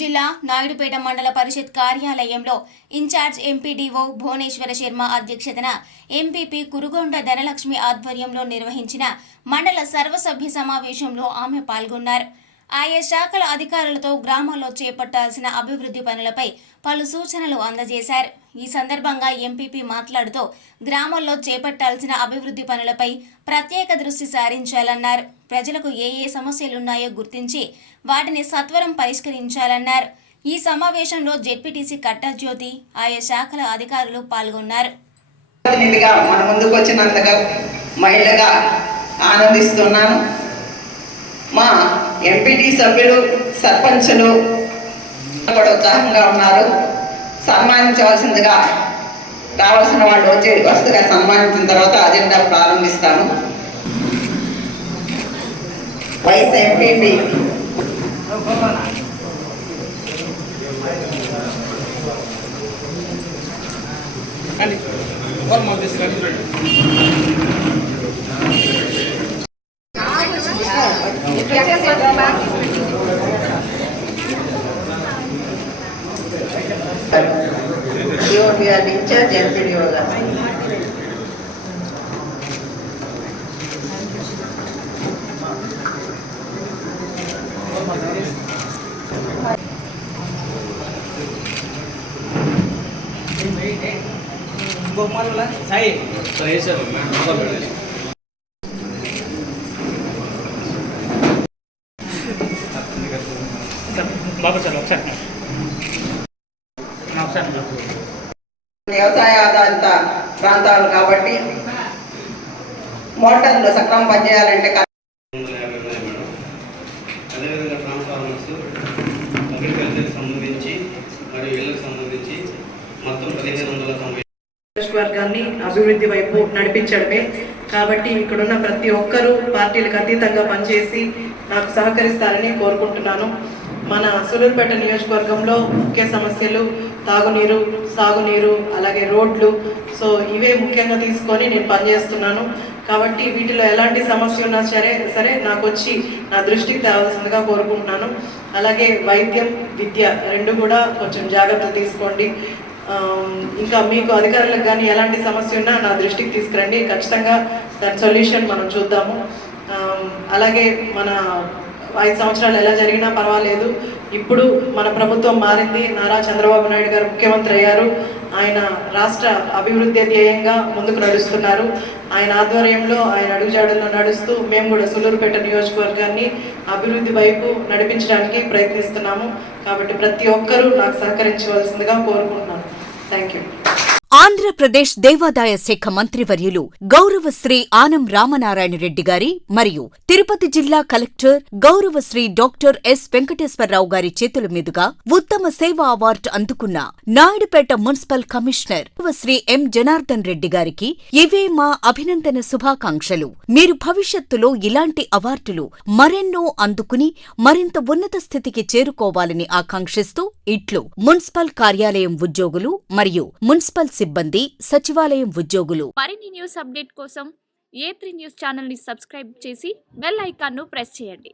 జిల్లా నాయుడుపేట మండల పరిషత్ కార్యాలయంలో ఇన్ఛార్జ్ ఎంపీడీఓ భువనేశ్వర శర్మ అధ్యక్షతన ఎంపీపీ కురుగొండ ధనలక్ష్మి ఆధ్వర్యంలో నిర్వహించిన మండల సర్వసభ్య సమావేశంలో ఆమె పాల్గొన్నారు. ఆయా శాఖల అధికారులతో గ్రామాల్లో చేపట్టాల్సిన అభివృద్ధి పనులపై పలు సూచనలు అందజేశారు. ఈ సందర్భంగా ఎంపీపీ మాట్లాడుతూ గ్రామాల్లో చేపట్టాల్సిన అభివృద్ధి పనులపై ప్రత్యేక దృష్టి సారించాలన్నారు. ప్రజలకు ఏ సమస్యలున్నాయో గుర్తించి వాటిని సత్వరం పరిష్కరించాలన్నారు. ఈ సమావేశంలో జెడ్పీటీసీ కట్టజ్యోతి, ఆయా శాఖల అధికారులు పాల్గొన్నారు. మన ముందుకు వచ్చినంతగా మహిళగా ఆనందిస్తున్నాను. మా ఎంపీటీ సభ్యులు, సర్పంచులు కూడా ఉత్సాహంగా ఉన్నారు. సన్మానించవలసిందిగా రావాల్సిన వాళ్ళు వరుసగా సన్మానించిన తర్వాత అజెండా ప్రారంభిస్తాము. వైస్ ఎంపీపీ ఇన్ఛార్జ్ ఎంపీడీఓగా వ్యవసాయ ఆధారిత ప్రాంతాలు కాబట్టి మోటార్లు సక్రమం పనిచేయాలంటే అదేవిధంగా ట్రాన్స్ఫార్మర్స్ అగ్రికల్చర్కి సంబంధించి మరియు ఇళ్లకు సంబంధించి మొత్తం 1590 నియోజకవర్గాన్ని అభివృద్ధి వైపు నడిపించడమే. కాబట్టి ఇక్కడున్న ప్రతి ఒక్కరూ పార్టీలకు అతీతంగా పనిచేసి నాకు సహకరిస్తారని కోరుకుంటున్నాను. మన సూలూరుపేట నియోజకవర్గంలో ముఖ్య సమస్యలు తాగునీరు, సాగునీరు, అలాగే రోడ్లు. సో ఇవే ముఖ్యంగా తీసుకొని నేను పనిచేస్తున్నాను. కాబట్టి వీటిలో ఎలాంటి సమస్య ఉన్నా సరే నాకు వచ్చి నా దృష్టికి తేవాల్సిందిగా కోరుకుంటున్నాను. అలాగే వైద్యం, విద్య రెండు కూడా కొంచెం జాగ్రత్తలు తీసుకోండి. ఇంకా మీకు అధికారులకు కానీ ఎలాంటి సమస్య ఉన్నా నా దృష్టికి తీసుకురండి. ఖచ్చితంగా దాని సొల్యూషన్ మనం చూద్దాము. అలాగే మన 5 సంవత్సరాలు ఎలా జరిగినా పర్వాలేదు. ఇప్పుడు మన ప్రభుత్వం మారింది. నారా చంద్రబాబు నాయుడు గారు ముఖ్యమంత్రి అయ్యారు. ఆయన రాష్ట్ర అభివృద్ధి ధ్యేయంగా ముందుకు నడుస్తున్నారు. ఆయన ఆధ్వర్యంలో, ఆయన అడుగుజాడల్లో నడుస్తూ మేము కూడా సూలూరుపేట నియోజకవర్గాన్ని అభివృద్ధి వైపు నడిపించడానికి ప్రయత్నిస్తున్నాము. కాబట్టి ప్రతి ఒక్కరూ నాకు సహకరించవలసిందిగా కోరుకుంటున్నాను. Thank you. ఆంధ్రప్రదేశ్ దేవాదాయ శాఖ మంత్రివర్యులు గౌరవశ్రీ ఆనం రామనారాయణ రెడ్డి గారి మరియు తిరుపతి జిల్లా కలెక్టర్ గౌరవశ్రీ డాక్టర్ ఎస్ వెంకటేశ్వరరావు గారి చేతుల మీదుగా ఉత్తమ సేవా అవార్డు అందుకున్న నాయుడుపేట మున్సిపల్ కమిషనర్ శ్రీ ఎం జనార్దన్ రెడ్డి గారికి ఇవే మా అభినందన శుభాకాంక్షలు. మీరు భవిష్యత్తులో ఇలాంటి అవార్డులు మరెన్నో అందుకుని మరింత ఉన్నత స్థితికి చేరుకోవాలని ఆకాంక్షిస్తూ ఇట్లు మున్సిపల్ కార్యాలయం ఉద్యోగులు మరియు మున్సిపల్ సిబ్బంది, సచివాలయం ఉద్యోగులు. మరిన్ని న్యూస్ అప్డేట్ కోసం A3 న్యూస్ ఛానల్ ని సబ్స్క్రైబ్ చేసి బెల్ ఐకాన్ ను ప్రెస్ చేయండి.